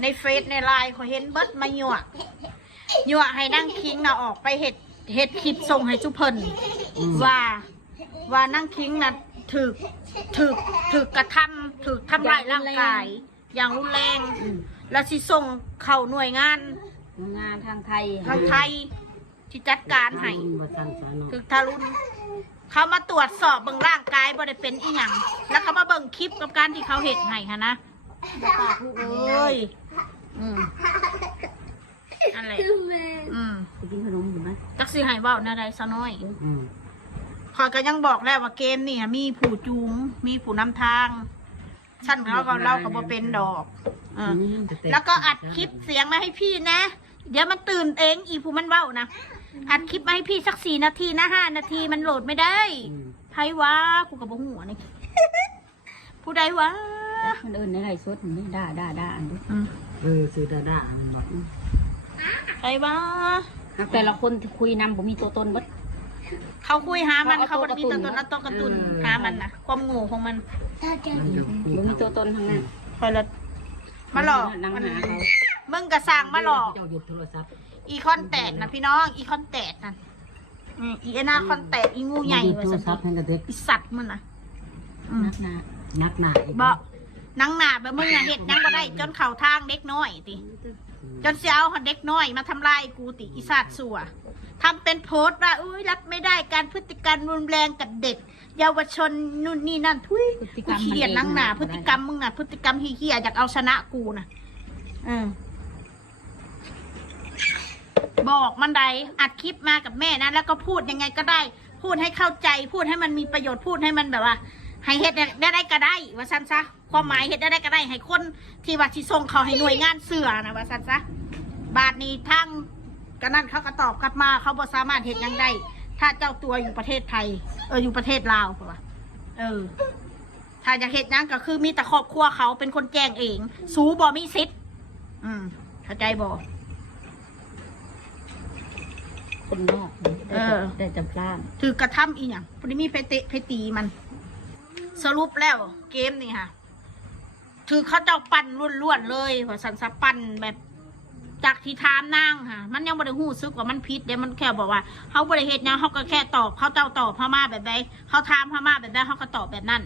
ในเฟซในไลน์เขาเห็นเบิดมาหยั่วให้นั่งคิงน่ะออกไปเห็ดคลิปส่งให้จุเพิ่นว่านั่งคิงน่ะถึกกระทำลายร่างกายอย่างรุนแรงแล้วสิส่งเข้าหน่วยงานทางไทยที่จัดการให้ถึกทารุณเขามาตรวจสอบเบิ่งร่างกายบ่ได้เป็นอีหยังแล้วเขามาเบิ่งคลิปกับการที่เขาเห็ดให้ค่ะนะเอ้ยอะไรไปกินขนมอยู่ไหมจักสิให้เว้าแนวใดซะน้อยขอยก็ยังบอกแล้วว่าเกมนี่มีผู้จูงมีผู้นำทางชั้นเราก็บ่เป็นดอกแล้วก็อัดคลิปเสียงมาให้พี่นะเดี๋ยวมันตื่นเองอีผู้มันเว้านะอัดคลิปมาให้พี่สัก4 นาทีนะ5 นาทีมันโหลดไม่ได้ไผวะกูกับบ่หัวนี่ผู้ใดวะมันในไรสดนี่ด่าอันนี้ซื้อด่าอันนี้ไผวะแต่ละคนคุยนำผมมีตัวตนบัดเขาคุยหามันเขาบ่มีตัวตนเอาตัวการ์ตูนหามันนะความโง่ของมันผมมีตัวตนทั้งนั้นคอยละมาหลอกมึงกระสังมาหลอกอีคอนแตกนะพี่น้องอีคอนแตกนั่นอีนาคอนแตกอีงูใหญ่โทรศัพท์ให้กระเด็กอีสัตว์มันนะนักหนาบ่นังหนาแบบมึงอะเห็ดยังบ่ได้จนเข่าทางเด็กน้อยติจนเสียเอาเด็กน้อยมาทำลายกูติอีสัตว์สัวทำเป็นโพสต์ว่าอุ้ยรับไม่ได้การพฤติกรรมรุนแรงกับเด็กเยาวชนนู่นนี่นั่นทุยกูเขียดนังหนาพฤติกรรมมึงอะพฤติกรรมเฮี้ยอยากเอาชนะกูนะบอกมันใดอัดคลิปมากับแม่นะแล้วก็พูดยังไงก็ได้พูดให้เข้าใจพูดให้มันมีประโยชน์พูดให้มันแบบว่าให้เฮ็ดได้ก็ได้ว่าสั้นซะความหมายเฮ็ดได้ก็ได้ให้คนที่ว่าที่ส่งเขาให้หน่วยงานเสือนะว่าสั้นซะบาทนี้ทั้งกันนั่นเขาก็ตอบกลับมาเขาบ่สามารถเฮ็ดยังได้ถ้าเจ้าตัวอยู่ประเทศไทยอยู่ประเทศลาวป่ะถ้าอยากเฮ็ดยังก็คือมีแต่ครอบครัวเขาเป็นคนแจ้งเองสูบ่มีสิทธิ์เข้าใจบ่คนนอกแต่จำพลาดถือกระทำอีหยังพอดีมีเพตีมันสรุปแล้วเกมนี่ค่ะถือเขาเจ้าปั่นล้วนๆเลยว่าสันสะปั่นแบบจากที่ถามนางค่ะมันยังบริหูซึกว่ามันพิษเดี๋ยวมันแค่บอกว่าเขาบริเหตุยังเขาก็แค่ตอบเขาเจ้าตอบพม่าแบบใดเขาถามพม่าแบบใดเขาก็ตอบแบบนั้น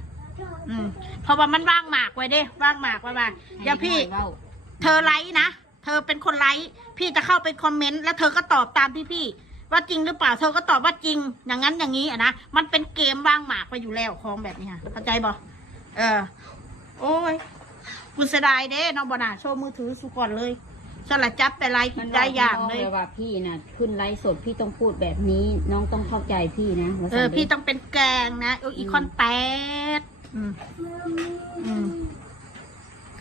เพราะว่ามันว่างหมากไว้เด้ว่างหมากไว้ว่าอย่าพี่เธอไลค์นะเธอเป็นคนไลค์พี่จะเข้าไปคอมเมนต์แล้วเธอก็ตอบตามพี่ว่าจริงหรือเปล่าเธอก็ตอบว่าจริงอย่างนั้นอย่างนี้นะมันเป็นเกมว่างหมากไปอยู่แล้วของแบบนี้ค่ะเข้าใจบ่โอ้ยกูเสียดายเด้น้องบอนาโชว์มือถือสุก่อนเลยสลัดจับไปไลค์ได้อย่างเลยว่าพี่นะขึ้นไลฟ์สดพี่ต้องพูดแบบนี้น้องต้องเข้าใจพี่นะพี่ต้องเป็นแกงนะอีคอนแตด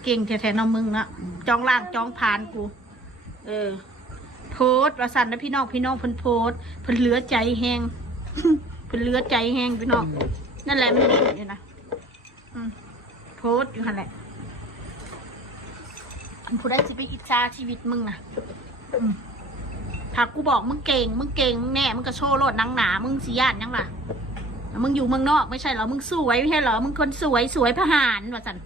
เก่งแท้ๆน้องมึงนะจองล่างจองผ่านกูโพสประสันนะพี่น้องเพิ่นโพสเพิ่นเหลือใจแห้งเพิ่นเหลือใจแห้งพี่น้องนั่นแหละมันอยู่นะโพสอยู่หันแหละผู้ได้สิไปอิจฉาชีวิตมึงนะถ้ากูบอกมึงเก่งมึงแน่มึงก็โชว์โลดนังหนามึงสิญาติยังล่ะมึงอยู่เมืองนอกไม่ใช่เหรอมึงสวยไม่ใช่เหรอมึงคนสวยทหารว่าสัน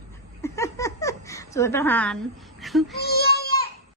สวยทหาร